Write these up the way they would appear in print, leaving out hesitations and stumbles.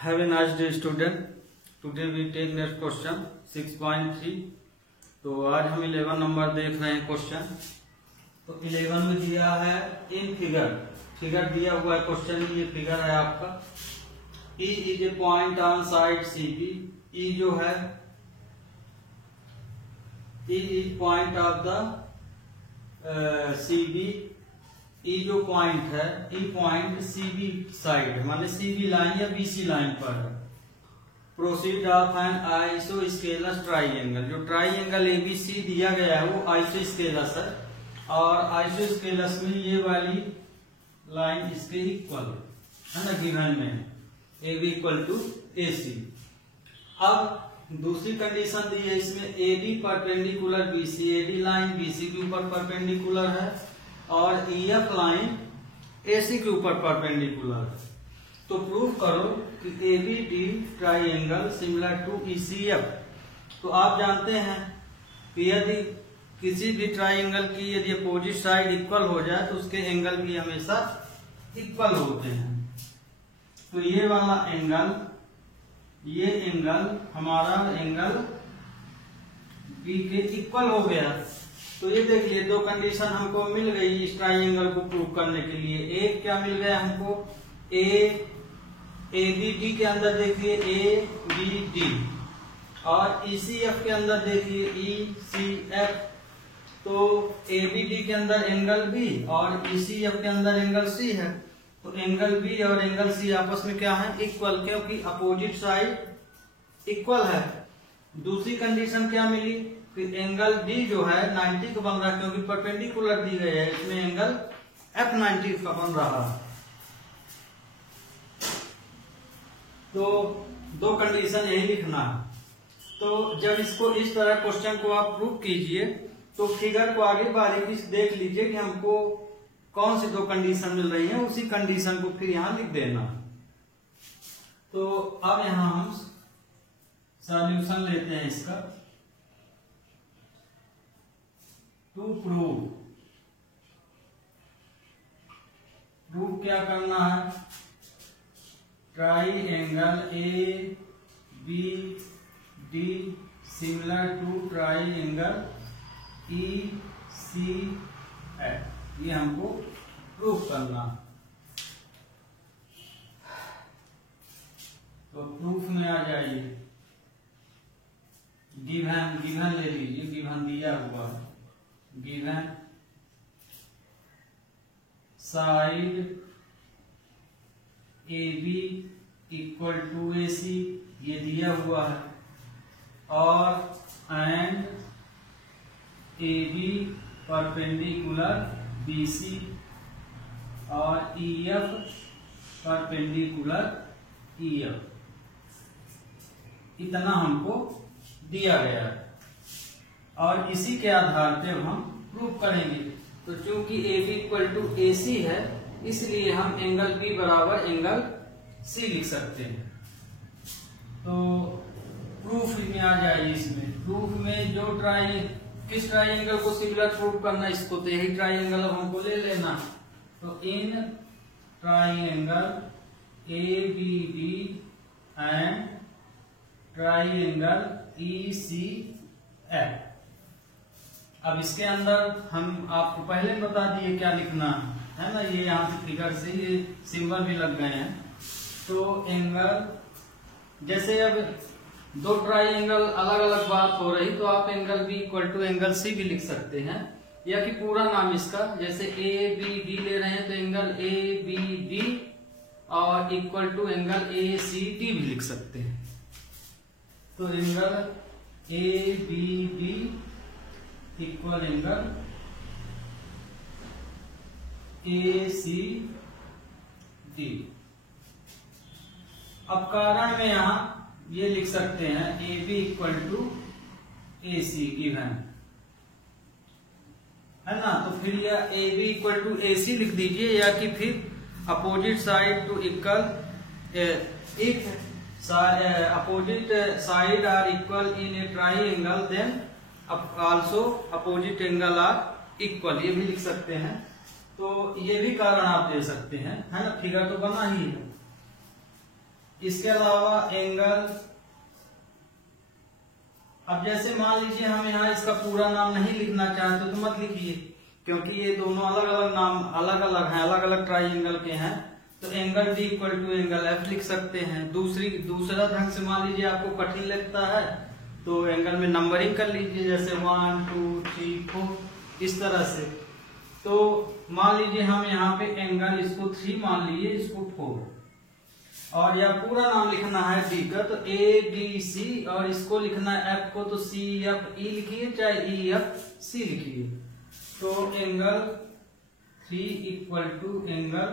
Have a nice day, student. Today we take next question 6.3. तो आज हम 11 number देख रहे हैं क्वेश्चन। तो 11 में दिया है इन फिगर दिया हुआ है क्वेश्चन। ये फिगर है आपका E is a point on side CB। E जो है E is point of the CB। E जो पॉइंट है E पॉइंट CB साइड माने CB लाइन या BC लाइन पर है। Proceed of an isosceles triangle. जो ट्राइंगल ABC दिया गया है वो आइसोस्केलस है और आइसोस्केलस में ये वाली लाइन इसके इक्वल है ना, गिवन में AB इक्वल टू AC। अब दूसरी कंडीशन दी है इसमें AB perpendicular BC। AD line BC के ऊपर परपेंडिकुलर है और EF लाइन AC के ऊपर परपेंडिकुलर है। तो प्रूव करो कि ABD triangle similar to ECF। तो आप जानते हैं कि यदि किसी भी ट्राइंगल की यदि अपोजिट साइड इक्वल हो जाए तो उसके एंगल भी हमेशा इक्वल होते हैं। तो ये वाला एंगल, ये एंगल हमारा एंगल B के इक्वल हो गया। तो ये देखिए दो कंडीशन हमको मिल गई इस ट्राइंगल को प्रूव करने के लिए। एक क्या मिल गया हमको, ABD के अंदर देखिए ABD और ECF के अंदर देखिए ECF। तो ABD के अंदर एंगल B और ECF के अंदर एंगल C है। तो एंगल B और एंगल C आपस में क्या है, इक्वल, क्योंकि अपोजिट साइड इक्वल है। दूसरी कंडीशन क्या मिली कि एंगल D जो है 90 का बन रहा है, क्योंकि परपेंडिकुलर दी गई है, इसमें एंगल F 90 का बन रहा है। तो दो कंडीशन यही लिखना है। तो जब इसको इस तरह क्वेश्चन को आप प्रूव कीजिए तो फिगर को आगे बारीकी से देख लीजिए कि हमको कौन सी दो कंडीशन मिल रही है, उसी कंडीशन को फिर यहां लिख देना। तो अब यहां हम सॉल्यूशन लेते हैं इसका। टू प्रूव क्या करना है, triangle ABD similar to triangle ECF, ये हमको प्रूव करना। तो प्रूफ में आ जाइए, गिवन ले लीजिए, गिवन दिया हुआ है। Given side AB equal to AC, ये दिया हुआ है, और एंड AB परपेंडिकुलर BC और EF परपेंडिकुलर EF, इतना हमको दिया गया है और इसी के आधार पे हम प्रूव करेंगे। तो चूंकि AB इक्वल टू AC है इसलिए हम एंगल B बराबर एंगल C लिख सकते हैं। तो प्रूफ में आ जाइए। इसमें प्रूफ में जो किस ट्राइंगल को सिमिलर प्रूव करना, इसको तो यही ट्राइंगल हमको ले लेना। तो in triangle ABD and triangle ECF। अब इसके अंदर हम आपको पहले बता दिए क्या लिखना है ना, ये यहाँ से फिगर से ये सिंबल भी लग गए हैं। तो एंगल, जैसे अब दो ट्राइंगल अलग अलग बात हो रही तो आप angle B equal to angle C भी लिख सकते हैं, या कि पूरा नाम इसका, जैसे ABD ले रहे हैं तो एंगल ABD और इक्वल टू एंगल ACD भी लिख सकते हैं। तो angle ABD equal angle ACD। अब कारण में यहां ये लिख सकते हैं AB equal to AC given है ना। तो फिर यह AB इक्वल टू AC लिख दीजिए, या कि फिर opposite side to equal if opposite side are equal in a triangle then also opposite angle are equal, ये भी लिख सकते हैं। तो ये भी कारण आप दे सकते हैं, है ना, फिगर तो बना ही है। इसके अलावा एंगल, अब जैसे मान लीजिए हम यहाँ इसका पूरा नाम नहीं लिखना चाहते तो मत लिखिए, क्योंकि ये दोनों अलग अलग नाम अलग अलग हैं, अलग अलग ट्राइंगल के हैं। तो angle D equal to angle F लिख सकते हैं। दूसरा ढंग से मान लीजिए आपको कठिन लगता है तो एंगल में नंबरिंग कर लीजिए, जैसे 1 2 3 4 इस तरह से। तो मान लीजिए हम यहाँ पे एंगल इसको 3 मान लीजिए, इसको 4, और या पूरा नाम लिखना है डी का तो ए डी सी, और इसको लिखना है एफ को तो सी एफ ई लिखिए, चाहे ई एफ सी लिखिए। तो एंगल 3 इक्वल टू एंगल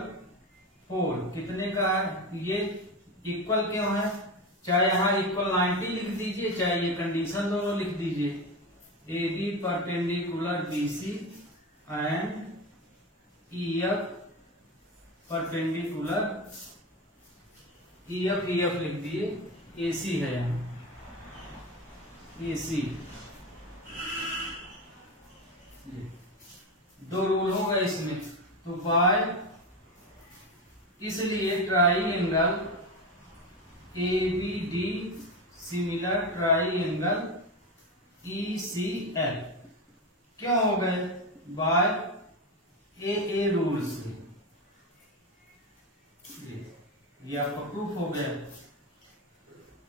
4 कितने का है, ये इक्वल क्यों है, चाहे यहाँ इक्वल 90 लिख दीजिए, चाहे ये कंडीशन दोनों लिख दीजिए, A B perpendicular B C and E F perpendicular E F लिख दिए, ए सी है यहाँ, ए सी। दो रूल होगा इसमें, तो बाय, इसलिए triangle A B D similar triangle E C L क्यों हो गए, बाय ए रूल से। ये आपका प्रूफ हो गया।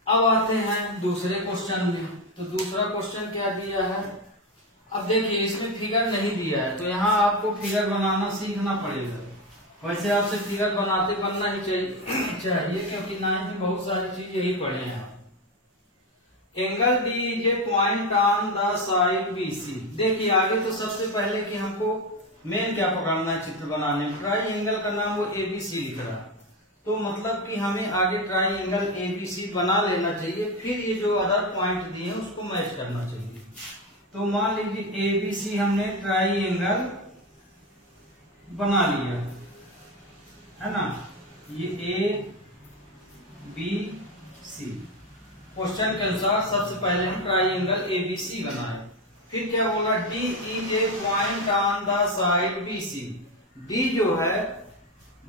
अब आते हैं दूसरे क्वेश्चन में। तो दूसरा क्वेश्चन क्या दिया है, अब देखिए इसमें फिगर नहीं दिया है, तो यहाँ आपको फिगर बनाना सीखना पड़ेगा। वैसे आपसे फिगर बनना ही चाहिए क्योंकि 9th में बहुत सारी चीज यही पढ़े हैं। Angle D is a point on the side B C. देखिए आगे तो सबसे पहले कि हमको मेन क्या पकड़ना है चित्र बनाने में, ट्राइंगल का नाम वो एबीसी लिख रहा है, तो मतलब कि हमें आगे ट्राइंगल एबीसी बना लेना चाहिए, फिर ये जो अदर पॉइंट दिए हैं उसको मैच करना चाहिए। तो मान लीजिए एबीसी हमने ट्राइंगल बना लिया है ना, ये ए बी सी। क्वेश्चन के अनुसार सबसे पहले हम ट्राइंगल एबीसी बनाए। फिर क्या बोला, D is a point on the side BC. D जो है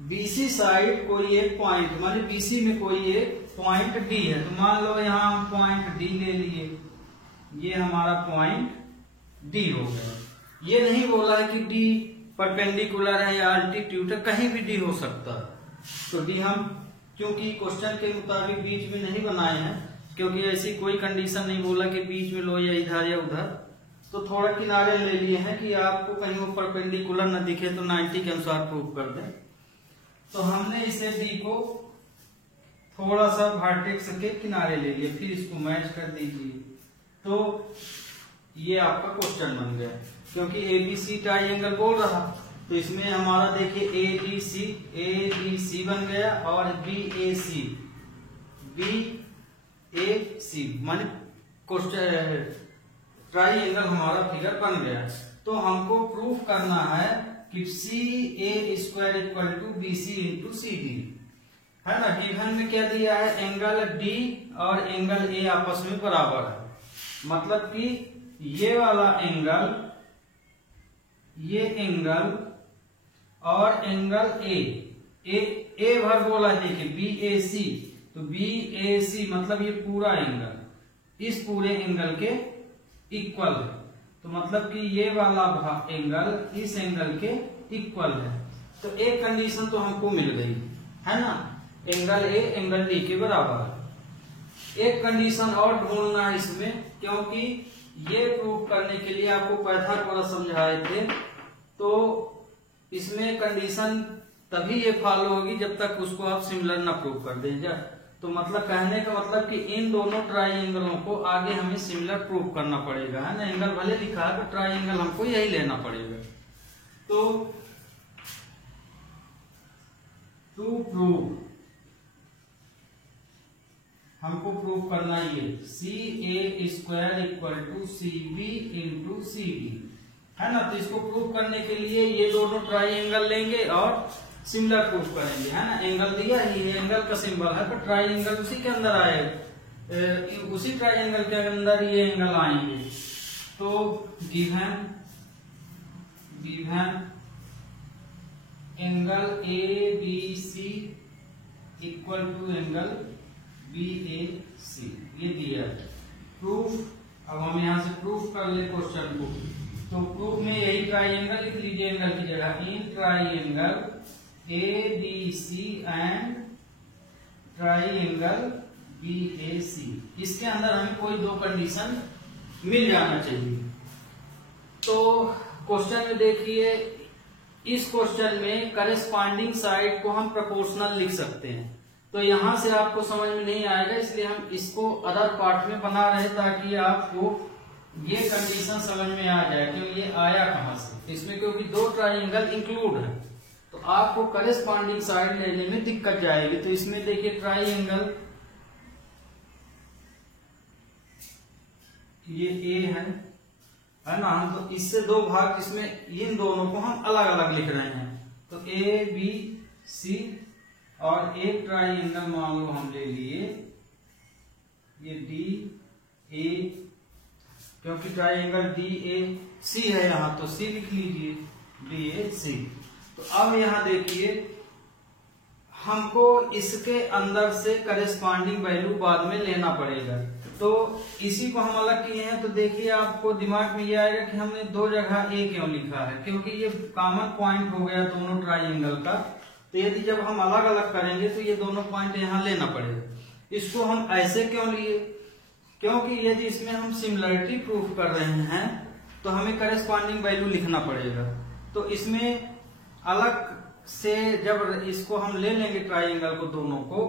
बीसी साइड कोई एक पॉइंट, माने बीसी में कोई एक पॉइंट डी है। तो मान लो यहाँ हम पॉइंट डी ले लिए, ये हमारा पॉइंट डी हो गया। ये नहीं बोला है कि डी परपेंडिकुलर है या अल्टीट्यूड है, कहीं भी डी हो सकता है। तो डी हम क्योंकि क्वेश्चन के मुताबिक बीच में नहीं बनाए हैं, क्योंकि ऐसी कोई कंडीशन नहीं बोला कि बीच में लो या इधर या उधर, तो थोड़ा किनारे ले लिए हैं कि आपको कहीं वो परपेंडिकुलर न दिखे तो 90 के अनुसार प्रूव कर दें। तो हमने इसे डी को थोड़ा सा वर्टेक्स के किनारे ले लिया, फिर इसको मैच कर दीजिए। तो ये आपका क्वेश्चन बन गया, क्योंकि एबीसी ट्राइंगल बोल रहा, तो इसमें हमारा देखिए एडीसी बन गया और बीएसी माने क्वेश्चन ट्राइंगल हमारा फिगर बन गया। तो हमको प्रूफ करना है कि C A square equal to B C into C D है ना। गिवन में क्या दिया है, एंगल डी और एंगल ए आपस में बराबर है, मतलब कि ये वाला एंगल, ये एंगल और एंगल ए भर बोला है, देखिए बी ए सी, तो बी ए सी मतलब ये पूरा एंगल इस पूरे एंगल के इक्वल है। तो मतलब कि ये वाला एंगल इस एंगल के इक्वल है। तो एक कंडीशन तो हमको मिल गई है ना, एंगल ए एंगल डी के बराबर है। एक कंडीशन और ढूंढना है इसमें, क्योंकि ये प्रूव करने के लिए आपको पाइथागोरस समझाए थे, तो इसमें कंडीशन तभी ये फॉलो होगी जब तक उसको आप सिमिलर ना प्रूव कर दें। तो मतलब कहने का मतलब कि इन दोनों ट्राइंगलों को आगे हमें सिमिलर प्रूव करना पड़ेगा, है ना। एंगल भले लिखा है तो ट्राइंगल हमको यही लेना पड़ेगा। तो टू प्रूव हमको प्रूव करना ये C A square equal to C B into C D है ना। तो इसको प्रूव करने के लिए ये दोनों ट्राइंगल लेंगे और सिमिलर प्रूफ करेंगे, है ना। एंगल दिया ही है, एंगल का सिंबल है, पर ट्राइंगल उसी के अंदर आएगा, उसी ट्राइंगल के अंदर ये एंगल आएंगे। तो given angle A B C equal to angle BAC ये दिया है प्रूफ। अब हम यहाँ से प्रूफ कर ले क्वेश्चन को, तो प्रूफ में यही ट्राइंगल लिख लीजिए एंगल की जगह, इन triangle ABC and triangle BAC, इसके अंदर हमें कोई दो कंडीशन मिल जाना चाहिए। तो क्वेश्चन में देखिए, इस क्वेश्चन में करेस्पॉन्डिंग साइड को हम प्रोपोर्शनल लिख सकते हैं, तो यहां से आपको समझ में नहीं आएगा, इसलिए हम इसको अदर पार्ट में बना रहे ताकि आपको ये कंडीशन समझ में आ जाए कि ये आया कहां से। इसमें क्योंकि दो ट्राइंगल इंक्लूड है तो आपको करेस्पॉन्डिंग साइड लेने में दिक्कत जाएगी। तो इसमें देखिए ट्राइंगल ये ए है ना, हम तो इससे दो भाग, इसमें इन दोनों को हम अलग अलग लिख रहे हैं, तो ABC और एक ट्राइंगल मान लो हम ले लिए ये DA, क्योंकि ट्राइंगल DAC है यहाँ तो C लिख लीजिए DAC। तो अब यहाँ देखिए हमको इसके अंदर से करेस्पॉन्डिंग वैल्यू बाद में लेना पड़ेगा, तो इसी को हम अलग किए हैं। तो देखिए आपको दिमाग में ये आएगा कि हमने दो जगह ए क्यों लिखा है, क्योंकि ये कॉमन पॉइंट हो गया दोनों ट्राइंगल का। तो यदि जब हम अलग अलग करेंगे तो ये दोनों पॉइंट यहाँ लेना पड़ेगा। इसको हम ऐसे क्यों लिए, क्योंकि यदि इसमें हम सिमिलरिटी प्रूफ कर रहे हैं तो हमें करेस्पॉन्डिंग वैल्यू लिखना पड़ेगा। तो इसमें अलग से जब इसको हम ले लेंगे ट्राइंगल को दोनों को,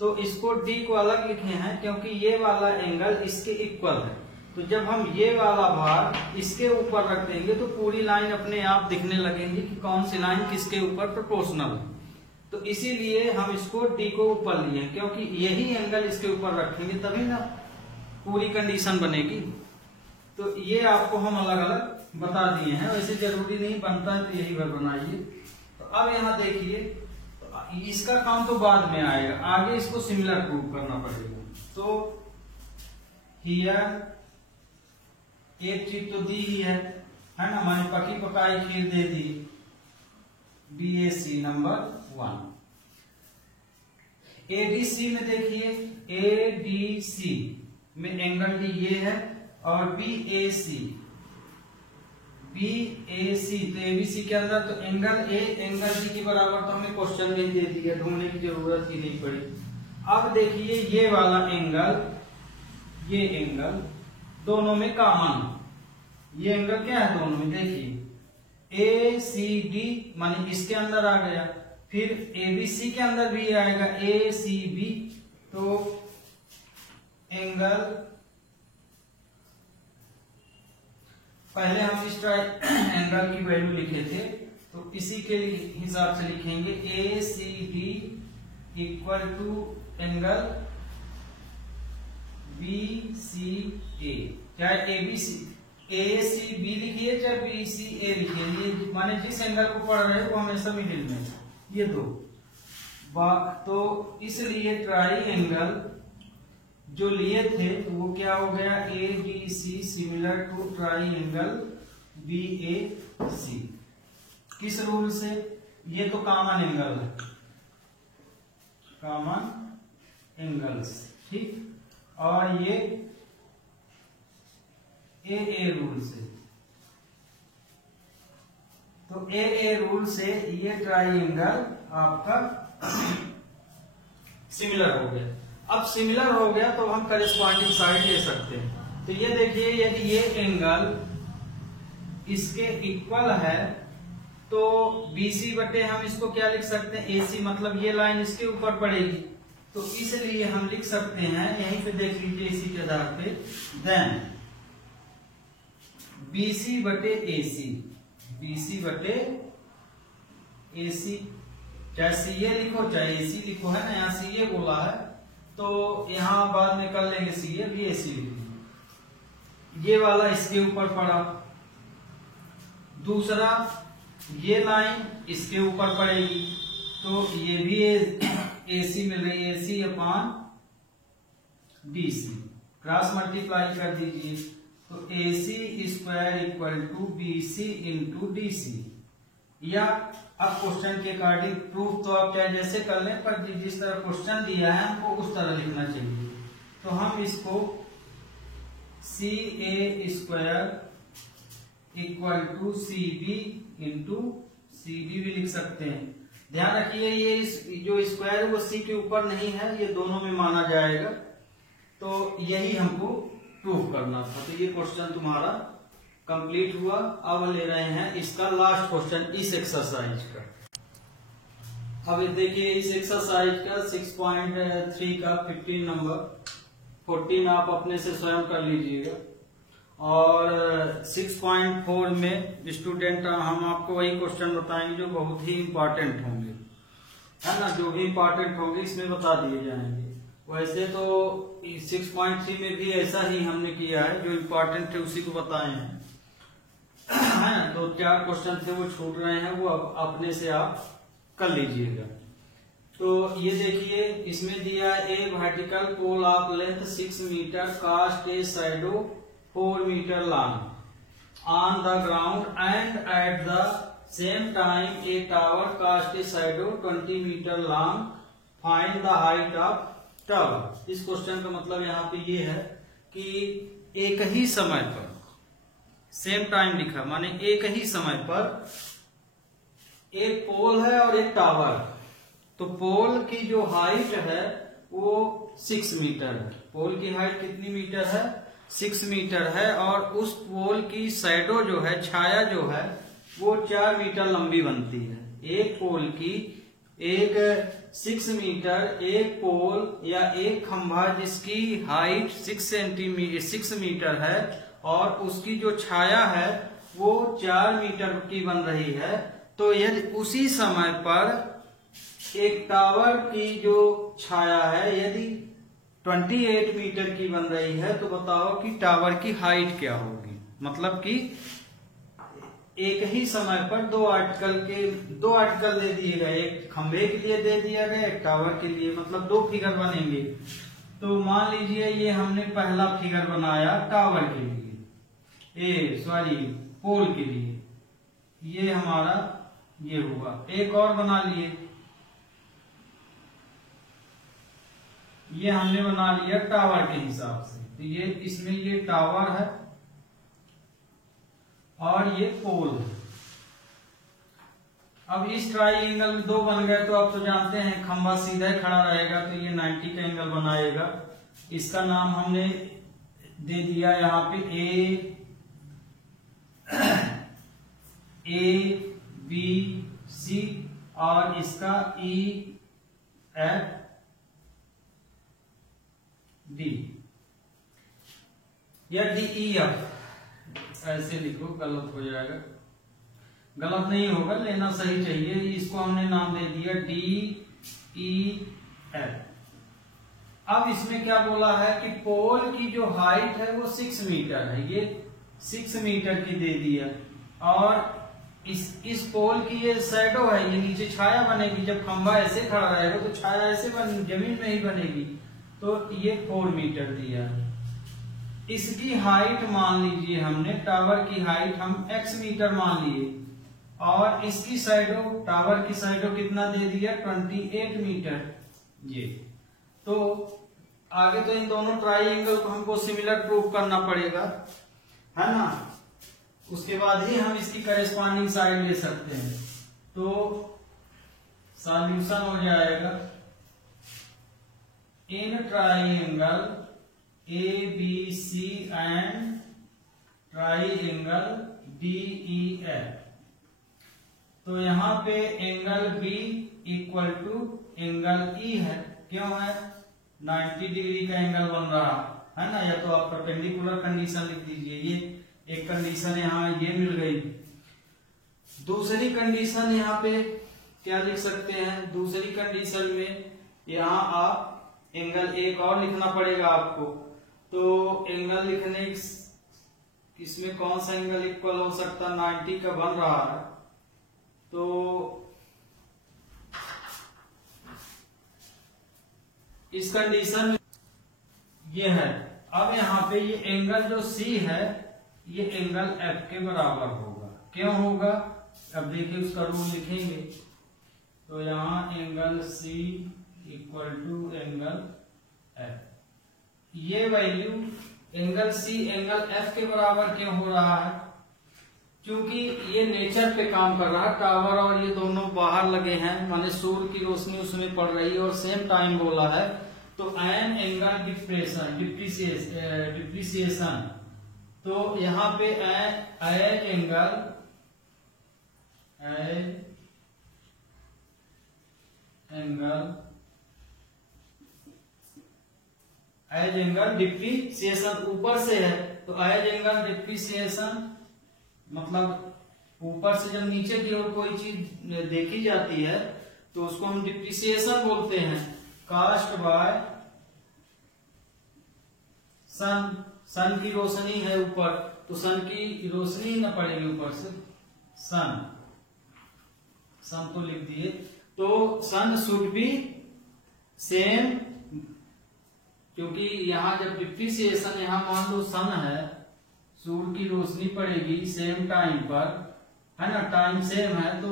तो इसको D को अलग लिखे हैं क्योंकि ये वाला एंगल इसके इक्वल है। तो जब हम ये वाला भाग इसके ऊपर रख देंगे तो पूरी लाइन अपने आप दिखने लगेंगी कि कौन सी लाइन किसके ऊपर प्रोपोर्शनल है। तो इसीलिए हम इसको D को ऊपर लिए, क्योंकि यही एंगल इसके ऊपर रखेंगे तभी ना पूरी कंडीशन बनेगी। तो ये आपको हम अलग अलग बता दिए हैं, वैसे जरूरी नहीं बनता है तो यही बार बनाइए। तो अब यहाँ देखिए, तो इसका काम तो बाद में आएगा, आगे इसको सिमिलर प्रूव करना पड़ेगा। तो हियर एक चीज तो दी ही है ना, मैंने पकी पकाई खीर दे दी BAC नंबर 1। ADC में देखिए ADC में एंगल D ये है और BAC तो ABC के अंदर तो एंगल A एंगल D के बराबर तो हमें क्वेश्चन में दे दिया, ढूंढने की जरूरत ही नहीं पड़ी। अब देखिए ये वाला एंगल, ये एंगल दोनों में कॉमन, ये एंगल क्या है दोनों में, देखिए ACD माने इसके अंदर आ गया, फिर ABC के अंदर भी आएगा ACB, तो एंगल पहले हम इस एंगल की वैल्यू लिखे थे तो इसी के हिसाब से लिखेंगे ACD equal to angle BCA, चाहे ACB लिखिए चाहे BCA लिखिए, माने जिस एंगल को पढ़ रहे हैं वो हमेशा मिडिल में, ये दो। तो इसलिए ट्राइंगल जो लिए थे तो वो क्या हो गया, ABC similar to triangle BAC। किस रूल से, ये तो कॉमन एंगल है, कॉमन एंगल्स, ठीक, और ये AA रूल से। तो AA रूल से ये ट्राइंगल आपका सिमिलर हो गया। अब सिमिलर हो गया तो हम करेस्पॉन्डिंग साइड ले सकते हैं। तो ये देखिए यदि ये एंगल इसके इक्वल है तो BC बटे हम इसको क्या लिख सकते हैं AC, मतलब ये लाइन इसके ऊपर पड़ेगी, तो इसलिए हम लिख सकते हैं, यहीं पे देख लीजिए इसी के आधार पे, देन BC बटे AC, BC बटे AC, चाहे CA लिखो चाहे AC लिखो, है ना, यहाँ CA बोला है तो यहां बाद में कर लेंगे CA भी AC लिखेंगे। ये वाला इसके ऊपर पड़ा, दूसरा ये लाइन इसके ऊपर पड़ेगी तो ये भी AC मिल रही है, AC upon BC, cross multiply कर दीजिए तो AC square equal to BC into DC, या अब क्वेश्चन के अकॉर्डिंग प्रूफ तो आप चाहे जैसे कर लें, पर जिस तरह क्वेश्चन दिया है हमको उस तरह लिखना चाहिए। तो हम इसको CA² equal to CB into CB भी लिख सकते हैं। ध्यान रखिए ये जो स्क्वायर है वो C के ऊपर नहीं है, ये दोनों में माना जाएगा। तो यही हमको प्रूफ करना था। तो ये क्वेश्चन तुम्हारा कंप्लीट हुआ। अब ले रहे हैं इसका लास्ट क्वेश्चन इस एक्सरसाइज का। अब देखिए इस एक्सरसाइज का 6.3 का 15 नंबर, 14 आप अपने से स्वयं कर लीजिएगा। और 6.4 में स्टूडेंट हम आपको वही क्वेश्चन बताएंगे जो बहुत ही इंपॉर्टेंट होंगे, है ना, जो भी इंपॉर्टेंट होंगे इसमें बता दिए जाएंगे। वैसे तो 6.3 में भी ऐसा ही हमने किया है, जो इंपॉर्टेंट थे उसी को बताए हैं, है। तो 4 क्वेश्चन थे वो छूट रहे हैं, वो अपने से आप कर लीजिएगा। तो ये देखिए इसमें दिया a vertical pole of length 6 metre cast a shadow 4 metre long on the ground and at the same time a tower cast a shadow 20 metre long, find the height of tower. इस question का मतलब यहाँ पे ये है कि एक ही समय पर, सेम टाइम लिखा माने एक ही समय पर एक पोल है और एक टावर। तो पोल की जो हाइट है वो 6 मीटर है। पोल की हाइट कितनी मीटर है? 6 मीटर है। और उस पोल की शैडो जो है, छाया जो है, वो 4 मीटर लंबी बनती है। एक पोल की, एक 6 मीटर, एक पोल या एक खंभा जिसकी हाइट 6 मीटर है और उसकी जो छाया है वो 4 मीटर की बन रही है। तो यदि उसी समय पर एक टावर की जो छाया है यदि 28 मीटर की बन रही है, तो बताओ कि टावर की हाइट क्या होगी। मतलब कि एक ही समय पर दो आर्टिकल दे दिए गए, एक खंभे के लिए दे दिया गया, एक टावर के लिए, मतलब 2 फिगर बनेंगे। तो मान लीजिए ये हमने पहला फिगर बनाया टावर के लिए, पोल के लिए, ये हमारा ये हुआ। एक और बना लिए, ये हमने बना लिया टावर के हिसाब से। तो ये इसमें ये टावर है और ये पोल है। अब इस ट्राइंगल में 2 बन गए, तो आप तो जानते हैं खंभा सीधा खड़ा रहेगा तो ये 90 का एंगल बनाएगा। इसका नाम हमने दे दिया यहाँ पे ए बी सी और इसका ई एफ डी या डी ई एफ, ऐसे लिखो, गलत हो जाएगा। गलत नहीं होगा, लेना सही चाहिए। इसको हमने नाम दे दिया डी ई एफ। अब इसमें क्या बोला है कि पोल की जो हाइट है वो 6 मीटर है, ये 6 मीटर की दे दिया। और इस पोल की ये शैडो है, ये नीचे छाया बनेगी। जब खंभा ऐसे खड़ा रहेगा तो छाया ऐसे जमीन में ही बनेगी। तो ये 4 मीटर दिया। इसकी हाइट मान लीजिए हमने, टावर की हाइट हम x मीटर मान लिए, और इसकी शैडो, टावर की शैडो कितना दे दिया? 28 मीटर। ये तो आगे तो इन दोनों ट्राइंगल को हमको सिमिलर प्रूव करना पड़ेगा, है ना। उसके बाद ही हम इसकी करेस्पॉन्डिंग साइड ले सकते हैं। तो सॉल्यूशन हो जाएगा in triangle ABC and triangle DEF। तो यहाँ पे angle B equal to angle E है। क्यों है? 90 डिग्री का एंगल बन रहा है ना। या तो आप परपेंडिकुलर कंडीशन लिख दीजिए। ये एक कंडीशन यहाँ ये मिल गई। दूसरी कंडीशन यहाँ पे क्या लिख सकते हैं? दूसरी कंडीशन में यहाँ आप एंगल एक और लिखना पड़ेगा आपको। तो एंगल लिखने इसमें कौन सा एंगल इक्वल हो सकता? 90 का बन रहा है। तो इस कंडीशन में ये है। अब यहाँ पे ये एंगल जो C है ये एंगल F के बराबर होगा। क्यों होगा? अब देखिए उसका रूल लिखेंगे, तो यहाँ angle C equal to angle F। ये value angle C angle F के बराबर क्यों हो रहा है? क्योंकि ये नेचर पे काम कर रहा है, टावर और ये दोनों बाहर लगे हैं, माने सूर्य की रोशनी उसमें पड़ रही है और सेम टाइम बोला है, तो एन एंगल डिप्रिसिएशन, तो यहाँ पे एज एंगल डिप्रिसिएशन ऊपर से है, तो एज एंगल डिप्रिसिएशन मतलब ऊपर से जब नीचे की ओर कोई चीज देखी जाती है तो उसको हम डिप्रिसिएशन बोलते हैं। कास्ट बाय सन, सन की रोशनी है ऊपर, तो सन की रोशनी न पड़ेगी ऊपर से, सन तो लिख दिए, तो सन शुड बी सेम, क्योंकि यहाँ जब डिप्रिसिएशन, यहाँ मान लो सन है, सूर्य की रोशनी पड़ेगी सेम टाइम पर, है ना, टाइम सेम है, तो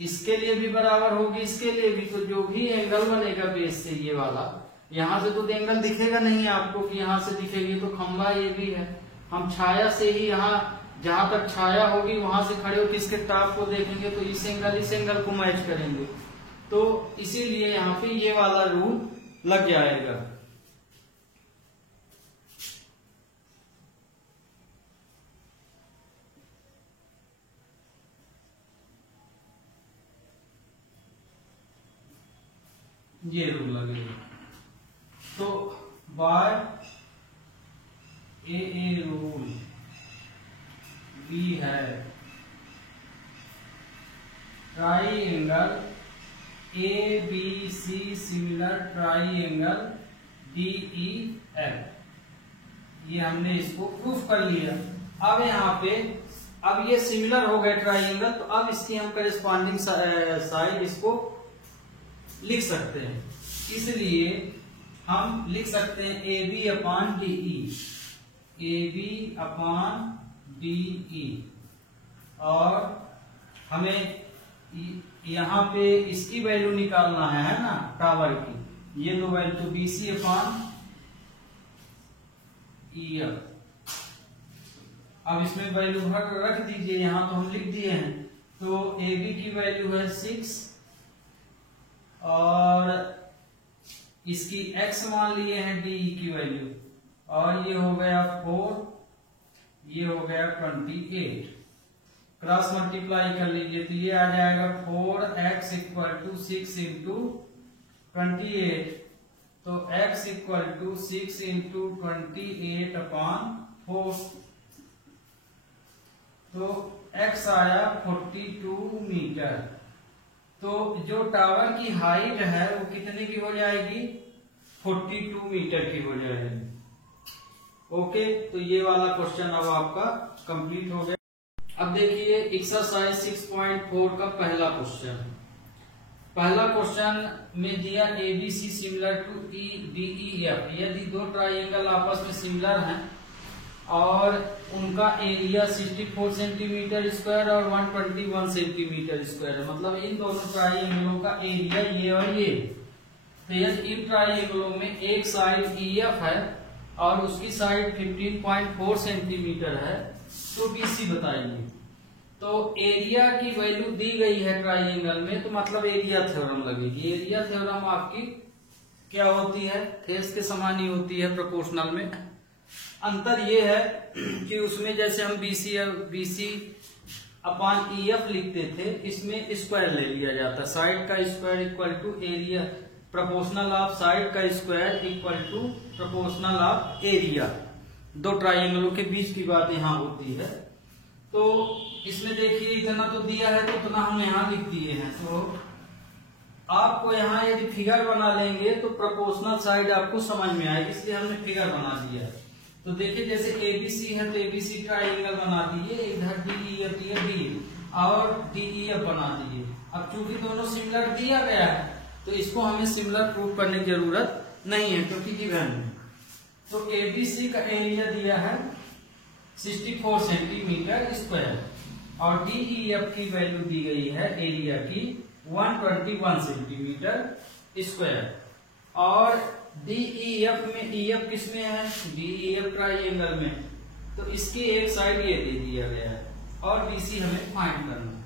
इसके लिए भी बराबर होगी, इसके लिए भी, तो जो भी एंगल बनेगा बेस से ये वाला, यहाँ से तो एंगल दिखेगा नहीं आपको कि यहाँ से दिखेगी, तो खंभा ये भी है, हम छाया से ही यहाँ जहां तक छाया होगी वहां से खड़े होकर इसके टॉप को देखेंगे तो इस एंगल को मैच करेंगे, तो इसीलिए यहाँ पे ये वाला रूल लग जाएगा। ये रूल लगेगा, तो बाय ए रूल बी है triangle A B C similar triangle D E F, ये हमने इसको प्रूफ कर लिया। अब यहाँ पे अब ये सिमिलर हो गए ट्राइएंगल, तो अब इसकी हम करेस्पॉन्डिंग साइड इसको लिख सकते हैं, इसलिए हम लिख सकते हैं A B upon D E, और हमें यहाँ पे इसकी वैल्यू निकालना है ना, टावर की, ये दो वैल्यू, तो B C upon E F. अब इसमें वैल्यू भर रख दीजिए, यहाँ तो हम लिख दिए हैं, तो ए बी की वैल्यू है 6 और इसकी x मान लिए हैं डी की वैल्यू, और ये हो गया 4, ये हो गया 28, क्रॉस मल्टीप्लाई कर लीजिए तो ये आ जाएगा 4x इक्वल टू 6 इंटू 28, तो x equal to 6 into 28 upon 4, तो x आया 42 मीटर। तो जो टावर की हाइट है वो कितने की हो जाएगी, 42 मीटर की हो जाएगी। ओके, तो ये वाला क्वेश्चन अब आपका कंप्लीट हो गया। अब देखिए एक्सरसाइज 6.4 का पहला क्वेश्चन। पहला क्वेश्चन में दिया A B C similar to E D E F, यदि दो ट्राइंगल आपस में सिमिलर हैं और उनका एरिया 64 सेंटीमीटर स्क्वायर और 121 सेंटीमीटर स्क्वायर है, मतलब इन दोनों ट्राइंगलों का एरिया ये और ये। तो यदि इन ट्राइंगलों में एक साइड ई एफ है और उसकी साइड 15.4 सेंटीमीटर है, तो बीसी बताइए। तो एरिया की वैल्यू दी गई है ट्राइंगल में, तो मतलब एरिया थ्योरम लगेगी। एरिया थ्योरम आपकी क्या होती है, फेस के समान ही होती है प्रोपोर्शनल में। अंतर ये है कि उसमें जैसे हम बीसी अपॉन ई एफ लिखते थे, इसमें स्क्वायर ले लिया जाता है, साइड का square equal to area, proportional of side का square equal to proportional of area. दो ट्राइंगलों के बीच की बात यहाँ होती है। तो इसमें देखिए इतना तो दिया है तो उतना हम यहाँ लिख दिए हैं। तो आपको यहाँ यदि फिगर बना लेंगे तो प्रोपोर्शनल साइड आपको समझ में आएगी, इसलिए हमने फिगर बना दिया है। तो देखिए जैसे एबीसी है तो एबीसी ट्राइंगल बना दिए, इधर डीईएफ दिया डी और डीईएफ बना दिए। अब चूंकि दोनों सिमिलर दिया गया है तो इसको हमें सिमिलर प्रूव करने की जरूरत नहीं है क्योंकि गिवन है। तो एबीसी का एरिया दिया है 64 सेंटीमीटर स्क्वायर और DEF की वैल्यू दी गई है एरिया की 121 सेंटीमीटर स्क्वायर। और DEF में EF किस में है, DEF ट्राइंगल में, तो इसकी एक साइड ये दे दिया गया है और BC हमें फाइंड करना है।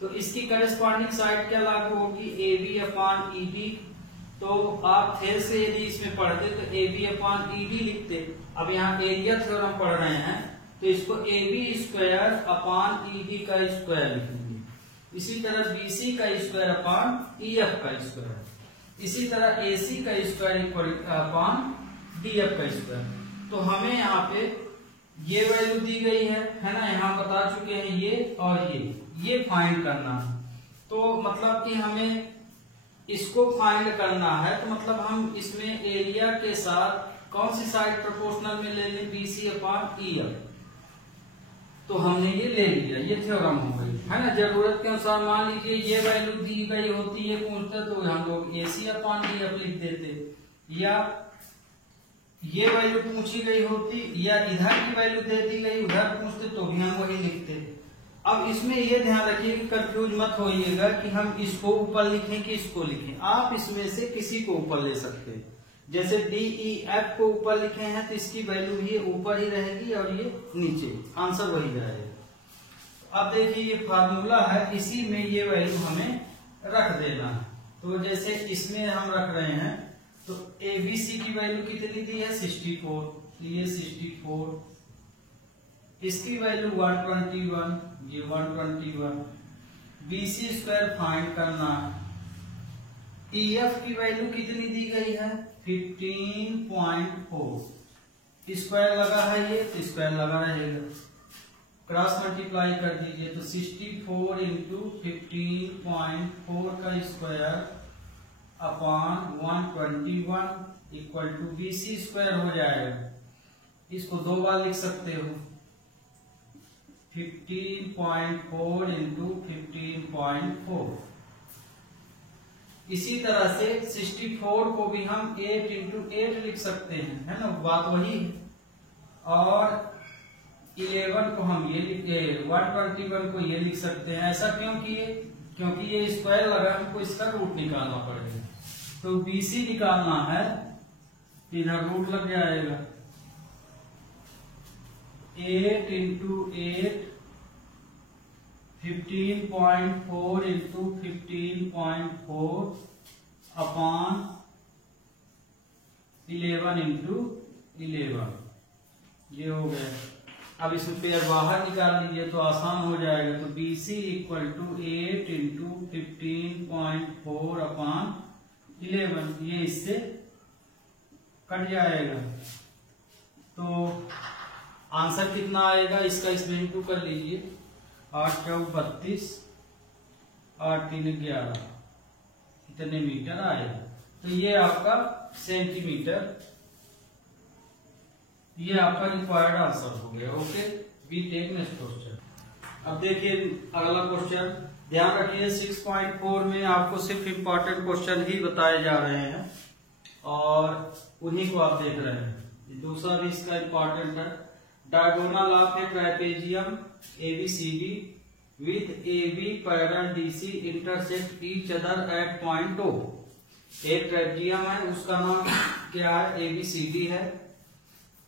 तो इसकी करस्पॉन्डिंग साइड क्या लागू होगी, AB अपॉन ED। तो आप थे से यदि इसमें पढ़ते तो AB अपॉन ED लिखते। अब यहाँ एरिया थ्योरम पढ़ रहे हैं तो इसको AB स्क्वायर अपॉन ED का स्क्वायर लिखेंगे। इसी तरह BC का स्क्वायर अपॉन EF का स्क्वायर। इसी तरह AC का स्क्वायर अपॉन DF का स्क्वायर। तो हमें यहाँ पे ये वैल्यू दी गई है ना, यहाँ बता चुके हैं ये और ये फाइंड करना। तो मतलब कि हमें इसको फाइंड करना है, तो मतलब हम इसमें एरिया के साथ कौन सी साइड प्रोपोर्शनल में ले लें, BC अपॉन EF। तो हमने ये ले लिया, ये थ्योरम हो गई है ना। जरूरत के अनुसार मान लीजिए ये वैल्यू दी गई होती है पूछते तो हम लोग AC अपॉन DF लिख देते, या ये वैल्यू पूछी गई होती या इधर की वैल्यू दे दी गई उधर पूछते तो भी हम वही लिखते। अब इसमें ये ध्यान रखिए कि कंफ्यूज मत होइएगा कि हम इसको ऊपर लिखें कि इसको लिखें। आप इसमें से किसी को ऊपर ले सकते हैं। जैसे DEF को ऊपर लिखे हैं तो इसकी वैल्यू ये ऊपर ही रहेगी और ये नीचे, आंसर वही रहेगा। अब देखिए ये फार्मूला है, इसी में ये वैल्यू हमें रख देना है। तो जैसे इसमें हम रख रहे हैं तो ABC की वैल्यू कितनी दी है, 64, ये 64, इसकी वैल्यू 121, ये 121, BC स्क्वायर फाइंड करना। EF की वैल्यू कितनी दी गई है, 15.4, स्क्वायर लगा है ये तो स्क्वायर लगा रहेगा, क्रॉस मल्टीप्लाई कर दीजिए तो 64 इंटू 15.4 का square upon 121 equal to BC square हो जाएगा। इसको दो बार लिख सकते हो, 15.4 इंटू 15.4। इसी तरह से 64 को भी हम 8 इंटू 8 लिख सकते हैं, है ना, बात वही है। और 11 को हम ये 121 को ये लिख सकते हैं। ऐसा क्यों किए, क्योंकि ये स्क्वायर लगा, हमको इसका रूट निकालना पड़ेगा। तो BC निकालना है, इधर रूट लग जाएगा, 8 इंटू 8, 15.4 इंटू 15.4 अपॉन 11 इंटू 11, ये हो गया। अब इसमें पेयर बाहर निकाल लीजिए तो आसान हो जाएगा। तो BC equal to 8 into 15.4 upon 11, ये इससे कट जाएगा। तो आंसर कितना आएगा इसका, इसमें इंटू कर लीजिए, 8 चौक 32, 8 3 11, इतने मीटर आएगा। तो ये आपका सेंटीमीटर, ये आपका रिक्वायर्ड आंसर हो गया। Okay, we take next question. अब देखिए अगला क्वेश्चन, ध्यान रखिए 6.4 में आपको सिर्फ इम्पोर्टेंट क्वेश्चन ही बताए जा रहे हैं और उन्हीं को आप देख रहे हैं। दूसरा भी इसका इम्पोर्टेंट है, diagonal of A trapezium ABCD with AB parallel DC intersect each other at point O। एक ट्रेपेजियम है, उसका नाम क्या है, ABCD है,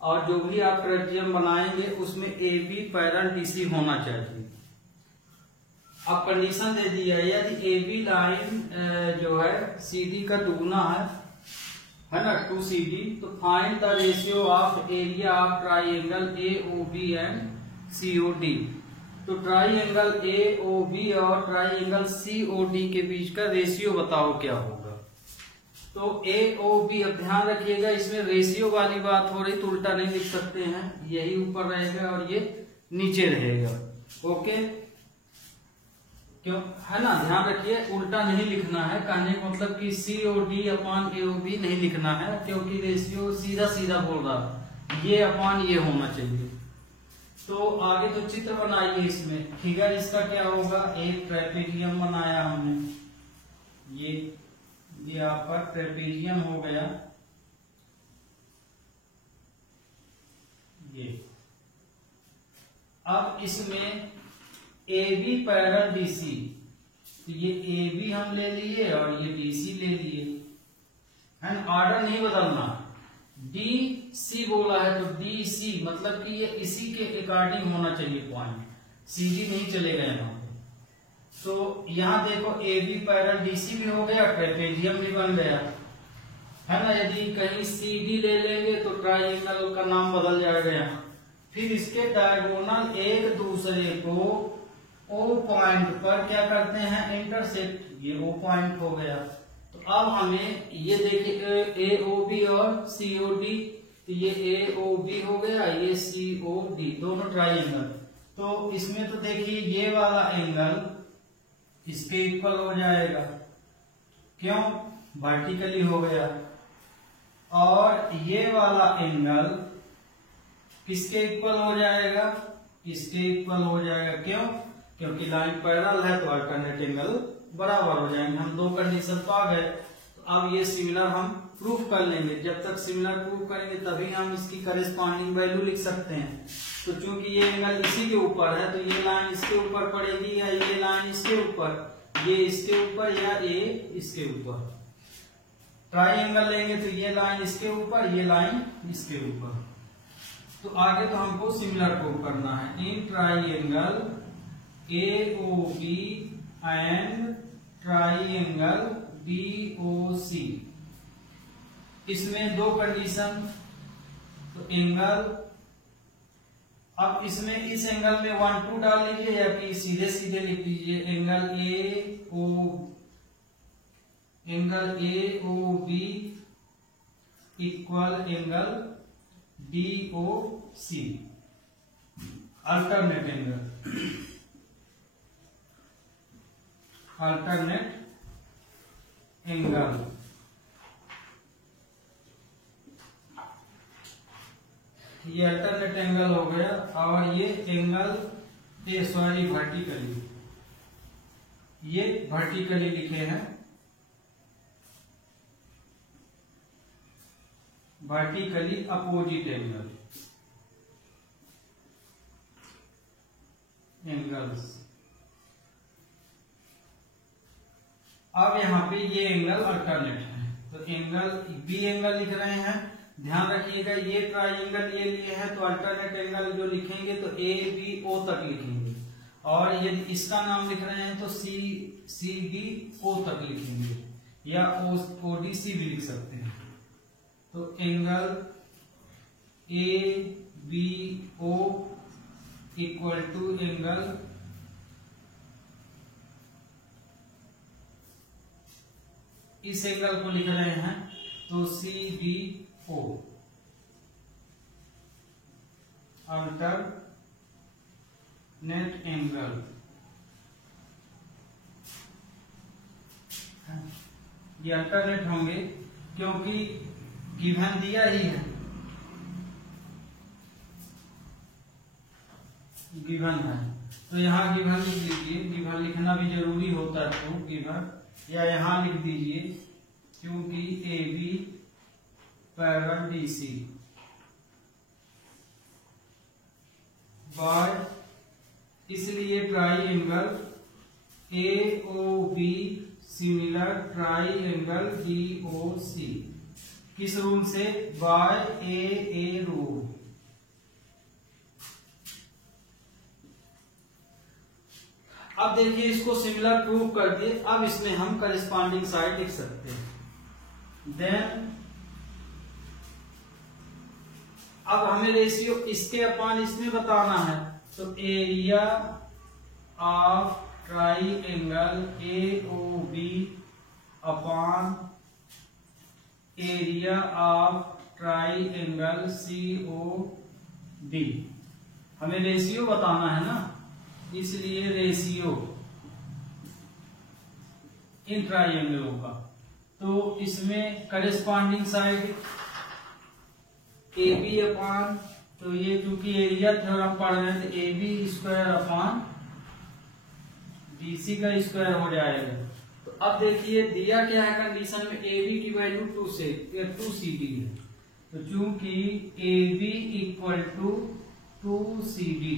और जो भी आप ट्रेपेजियम बनाएंगे उसमें AB पैरेलल DC होना चाहिए। अब कंडीशन दे दिया है, यदि AB लाइन जो है CD का दुगुना है ना, 2CD, तो find the ratio of area of triangle AOB and COD। तो ट्राइंगल AOB और ट्राइंगल COD के बीच का रेशियो बताओ क्या होगा। तो AOB, अब ध्यान रखिएगा इसमें रेशियो वाली बात हो रही तो उल्टा नहीं लिख सकते हैं, यही ऊपर रहेगा और ये नीचे रहेगा। ओके, क्यों, है ना, ध्यान रखिए उल्टा नहीं लिखना है। कहने का मतलब कि COD अपॉन AOB नहीं लिखना है, क्योंकि रेशियो सीधा सीधा बोल रहा, ये अपॉन ये होना चाहिए। तो आगे तो चित्र बनाइए इसमें, फिगर इसका क्या होगा, एक ट्रेपेजियम बनाया हमने, ये आपका ट्रेपेजियम हो गया, ये। अब इसमें A B parallel D C, तो ये ए बी हम ले लिए और ये डी सी ले लिए, है ना, ऑर्डर नहीं बदलना। डी सी बोला है तो डी सी मतलब कि ये इसी के अकॉर्डिंग होना चाहिए पॉइंट, सीधी नहीं चलेगा यहाँ पे। तो यहाँ देखो A B parallel D C भी हो गया, ट्रेपेजियम भी बन गया, है ना। यदि कहीं सी डी ले लेंगे तो ट्राइंगल का नाम बदल जाएगा यहाँ। फिर इसके डायगोनल एक दूसरे को ओ पॉइंट पर क्या करते हैं, इंटरसेक्ट, ये ओ पॉइंट हो गया। तो अब हमें ये देखिए ए ओ बी और सी ओ डी, तो ये ए ओ बी हो गया, ये सी ओ डी, दोनों ट्राइंगल। तो इसमें तो देखिए ये वाला एंगल इसके इक्वल हो जाएगा, क्यों, वर्टिकली हो गया, और ये वाला एंगल किसके इक्वल हो जाएगा, इसके इक्वल हो जाएगा, क्यों, क्योंकि लाइन पैरेलल है तो अल्टरनेट एंगल बराबर हो जाएंगे। हम दो कंडीशन तो आ गए। तो अब ये सिमिलर हम प्रूफ कर लेंगे। जब तक सिमिलर प्रूफ करेंगे तभी हम इसकी करेस्पॉन्डिंग वैल्यू लिख सकते हैं। तो चूंकि ये एंगल इसी के ऊपर है तो ये लाइन इसके ऊपर पड़ेगी, या ये लाइन इसके ऊपर, ये इसके ऊपर, या ये इसके ऊपर। ट्राइंगल लेंगे तो ये लाइन इसके ऊपर, ये लाइन इसके ऊपर। तो आगे तो हमको सिमिलर प्रूफ करना है। In triangle A O B and triangle D O C, इसमें दो कंडीशन। तो एंगल, अब इसमें इस एंगल में 1 2 डाल लीजिए या कि सीधे सीधे लिख लीजिए। Angle A O B equal angle D O C, alternate angle, alternate angle. ये अल्टरनेट एंगल हो गया, और ये एंगल वर्टिकली, ये वर्टिकली लिखे हैं, वर्टिकली अपोजिट एंगल्स। अब यहाँ पे ये एंगल अल्टरनेट है, तो एंगल बी एंगल लिख रहे हैं। ध्यान रखिएगा ये ट्राइंगल ये लिए हैं तो अल्टरनेट एंगल जो लिखेंगे तो ए बी ओ तक लिखेंगे, और यदि इसका नाम लिख रहे हैं तो सी बी ओ तक लिखेंगे, या ओ डी सी भी लिख सकते हैं। तो angle A B O equal to angle इस एंगल को लिख रहे हैं तो C B O, alternate angle. ये अल्टरनेट होंगे क्योंकि गिवन दिया ही है, गिवन है तो यहाँ गिवन लिख लीजिए। गिवन लिखना भी जरूरी होता है तो गिवन, या यहाँ लिख दीजिए क्योंकि A B parallel D C by, इसलिए triangle A O B similar triangle D O C, किस रूल से, बाय ए रूल। अब देखिए इसको सिमिलर प्रूव कर दिए, अब इसमें हम करेस्पॉन्डिंग साइड लिख सकते हैं। देन अब हमें रेशियो इसके अपान इसमें बताना है, तो area of triangle A O B upon area of triangle C O D, हमें रेशियो बताना है ना, इसलिए रेशियो इन ट्राइंगलों का। तो इसमें corresponding side A B upon, तो ये चूंकि एरिया थ्योरम पढ़ रहे हैं तो A B square upon D C का स्क्वायर हो जाएगा। तो अब देखिए दिया क्या है कंडीशन में, ए बी की वैल्यू 2 से 2 सी डी है, तो चूंकि A B equal to 2 C D,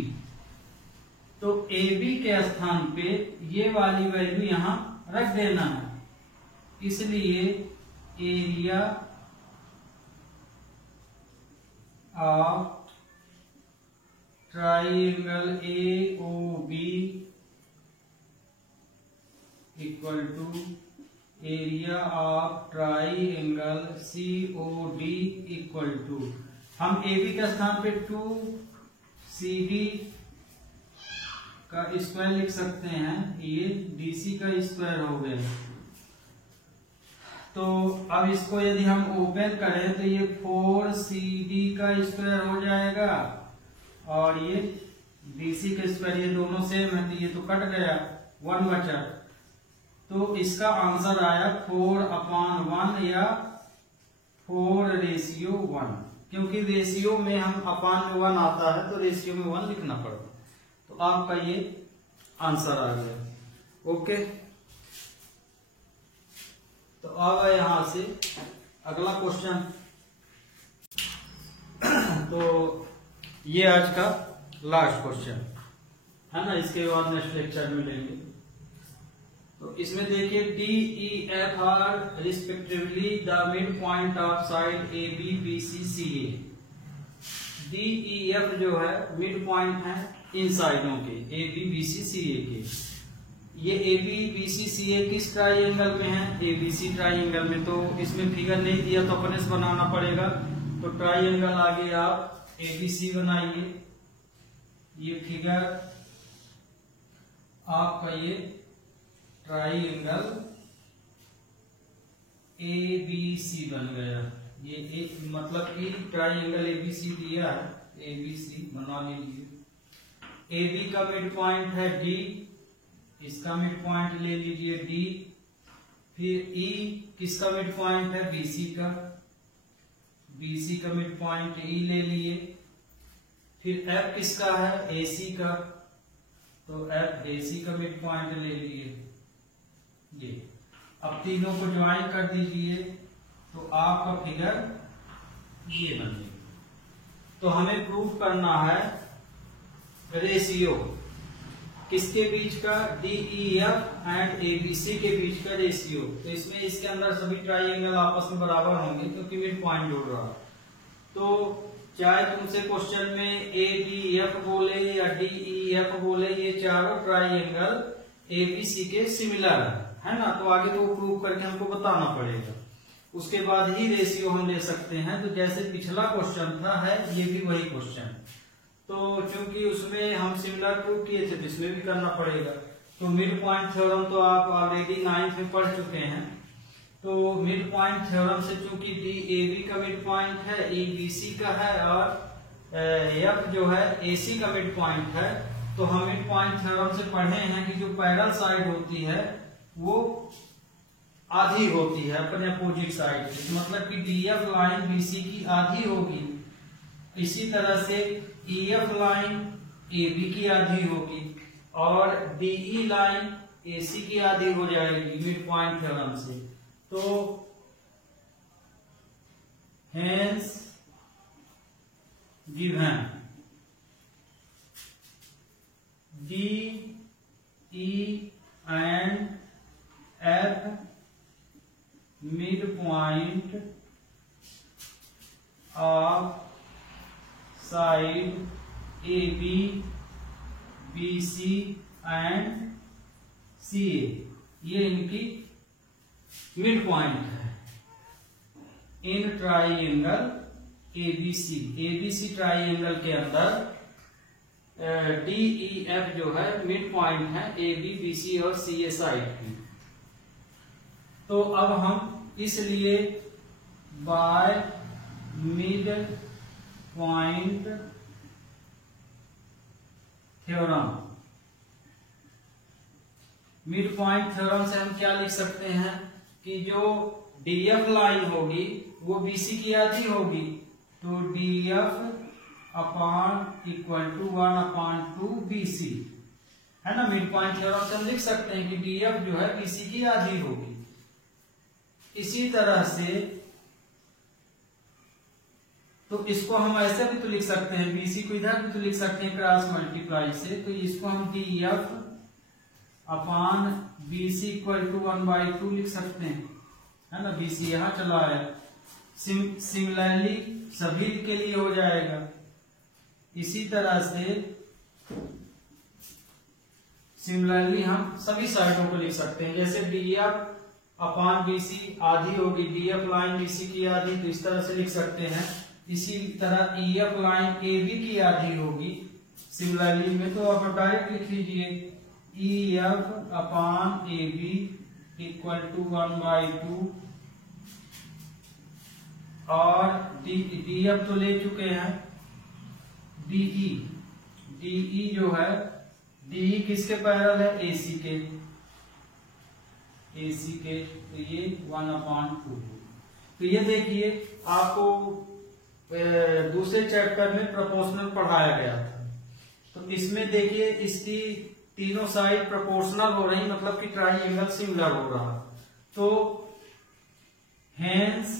तो AB के स्थान पे ये वाली वैल्यू यहां रख देना है, इसलिए area of triangle AOB equal to area of triangle COD equal to, हम AB के स्थान पे 2CD का स्क्वायर लिख सकते हैं, ये DC का स्क्वायर हो गया। तो अब इसको यदि हम ओपन करें तो ये 4CD का स्क्वायर हो जाएगा और ये DC का स्क्वायर, ये दोनों सेम है तो ये तो कट गया, 1 बचा। तो इसका आंसर आया 4/1 या 4:1, क्योंकि रेशियो में हम अपान में 1 आता है तो रेशियो में 1 लिखना पड़ता। तो आपका ये आंसर आ गया। ओके, तो अब यहां से अगला क्वेश्चन। तो ये आज का लास्ट क्वेश्चन है ना, इसके बाद नेक्स्ट लेक्चर में लेंगे। तो इसमें देखिए DEF are respectively the mid point of side AB BC CA। DEF जो है मिड पॉइंट है इन साइडों के AB BC CA के। ये AB BC CA किस ट्राइंगल में है? ABC ट्राइंगल में। तो इसमें फिगर नहीं दिया तो अपने से बनाना पड़ेगा। तो ट्राइंगल आगे आप ABC बनाइए, ये फिगर आपका ये ट्राइंगल ABC बन गया। ये एक मतलब कि ट्राइंगल ABC दिया है, ABC बना लीजिए। AB का मिड पॉइंट है D, इसका मिड पॉइंट ले लीजिए D। फिर E किसका मिड पॉइंट है? BC का, BC का मिड पॉइंट E ले लिए। फिर F किसका है? AC का, तो F AC का मिड पॉइंट ले लिए। ये अब तीनों को ज्वाइन कर दीजिए तो आपका फिगर ये बन जाएगा। तो हमें प्रूव करना है रेशियो किसके बीच का? DEF एंड ABC के बीच का रेशियो। तो इसमें इसके अंदर सभी ट्राइंगल आपस में बराबर होंगे क्योंकि मिड पॉइंट जोड़ रहा है। तो चाहे तुमसे क्वेश्चन में ADF बोले या DEF बोले, ये चारों ट्राइंगल ABC के सिमिलर है ना। तो आगे तो प्रूव करके हमको बताना पड़ेगा, उसके बाद ही रेशियो हम ले सकते हैं। तो जैसे पिछला क्वेश्चन था है ये भी वही क्वेश्चन। तो चूंकि उसमें हम सिमिलर प्रूव किए थे तो इसमें भी करना पड़ेगा। तो मिड पॉइंट थ्योरम तो आप ऑलरेडी 9th में पढ़ चुके हैं। तो मिड पॉइंट थ्योरम से चूंकि DAB का मिड पॉइंट है, E BC का है और F जो है AC का मिड पॉइंट है, तो हम मिड पॉइंट थ्योरम से पढ़े हैं कि जो पैरेलल साइड होती है वो आधी होती है अपने अपोजिट साइड से, मतलब कि DF लाइन BC की आधी होगी। इसी तरह से EF लाइन AB की आधी होगी और DE लाइन AC की आधी हो जाएगी मिड पॉइंट थ्योरम से। तो hence given DE and F midpoint of side AB, BC and CA, ये इनकी मिड पॉइंट है in triangle ABC। ABC triangle के अंदर DEF जो है मिड पॉइंट है AB, BC और CA साइड की। तो अब हम इसलिए by mid point theorem, mid point theorem से हम क्या लिख सकते हैं कि जो DF लाइन होगी वो BC की आधी होगी। तो DF upon equal to 1/2 BC है ना। मिड पॉइंट थ्योरम से हम लिख सकते हैं कि DF जो है BC की आधी होगी। इसी तरह से तो इसको हम ऐसे भी तो लिख सकते हैं, बीसी को इधर भी तो लिख सकते हैं क्रॉस मल्टीप्लाई से, तो इसको हम D F upon B C equal to 1/2 लिख सकते हैं, है ना। बीसी यहां चला है, सिमिलरली सभी के लिए हो जाएगा। इसी तरह से सिमिलरली हम सभी साइडों को लिख सकते हैं, जैसे डी एफ अपॉन बीसी आधी होगी, डी एफ लाइन बीसी की आधी, तो इस तरह से लिख सकते हैं। इसी तरह E F line A B की आधी होगी सिमिलरली में, तो आप डायरेक्ट लिख लीजिए E F upon A B equal to 1/2, और डी एफ तो ले चुके हैं, डीई जो है, डीई किसके पैरेलल है, एसी के, तो ये 1/2। तो ये देखिए आपको दूसरे चैप्टर में प्रोपोर्शनल पढ़ाया गया था, तो इसमें देखिए इसकी तीनों साइड प्रोपोर्शनल हो रही, मतलब कि ट्राइंगल सिमिलर हो रहा। तो hence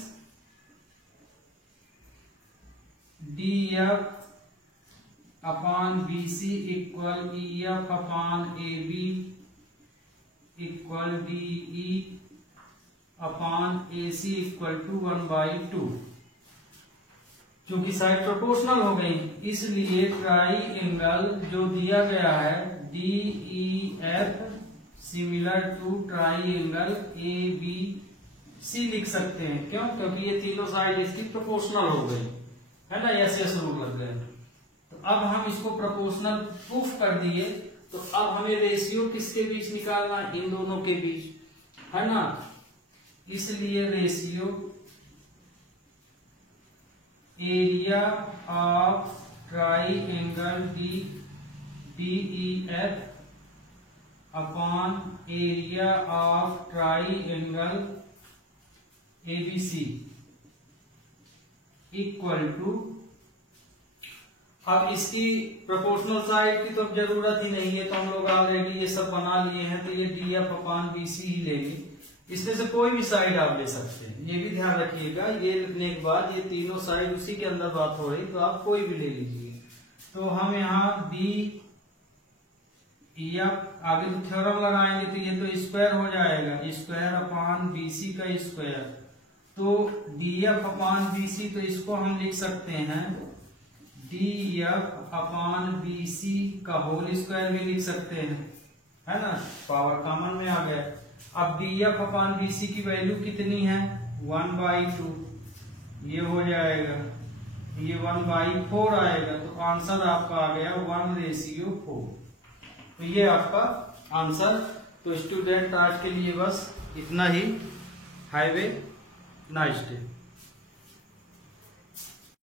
D F upon B C equal E F upon A B equal D E upon A C equal to 1/2। क्योंकि साइड प्रोपोर्शनल हो गई, इसलिए ट्राइंगल जो दिया गया है D E F similar to triangle A B C लिख सकते हैं। क्यों? क्योंकि ये तीनों साइड इसकी प्रोपोर्शनल हो गई, है ना, ऐसे रूल लग गए। तो अब हम इसको प्रोपोर्शनल प्रूफ कर दिए, तो अब हमें रेशियो किसके बीच निकालना, इन दोनों के बीच, है ना। इसलिए ratio area of triangle DEF upon area of triangle ABC equal to, अब इसकी प्रोपोर्शनल साइड की तो अब जरूरत ही नहीं है, तो हम लोग ऑलरेडी ये सब बना लिए हैं, तो ये DF अपॉन BC ही लेंगे। इसमें से कोई भी साइड आप ले सकते हैं, ये भी ध्यान रखिएगा। ये लिखने के बाद ये तीनों साइड उसी के अंदर बात हो रही, तो आप कोई भी ले लीजिए। तो हम यहाँ DEF आगे तो थ्योरम लगाएंगे, तो ये तो स्क्वायर हो जाएगा, स्क्वायर अपॉन BC का स्क्वायर, तो DF अपॉन BC, तो इसको हम लिख सकते हैं DF अपॉन BC का होल स्क्वायर भी लिख सकते हैं, है ना, पावर कॉमन में आ गया। अब DF अपॉन BC की वैल्यू कितनी है, 1/2, ये हो जाएगा, ये 1/4 आएगा, तो आंसर आपका आ गया 1:4। तो ये आपका आंसर। तो स्टूडेंट आज के लिए बस इतना ही। Highway nice day.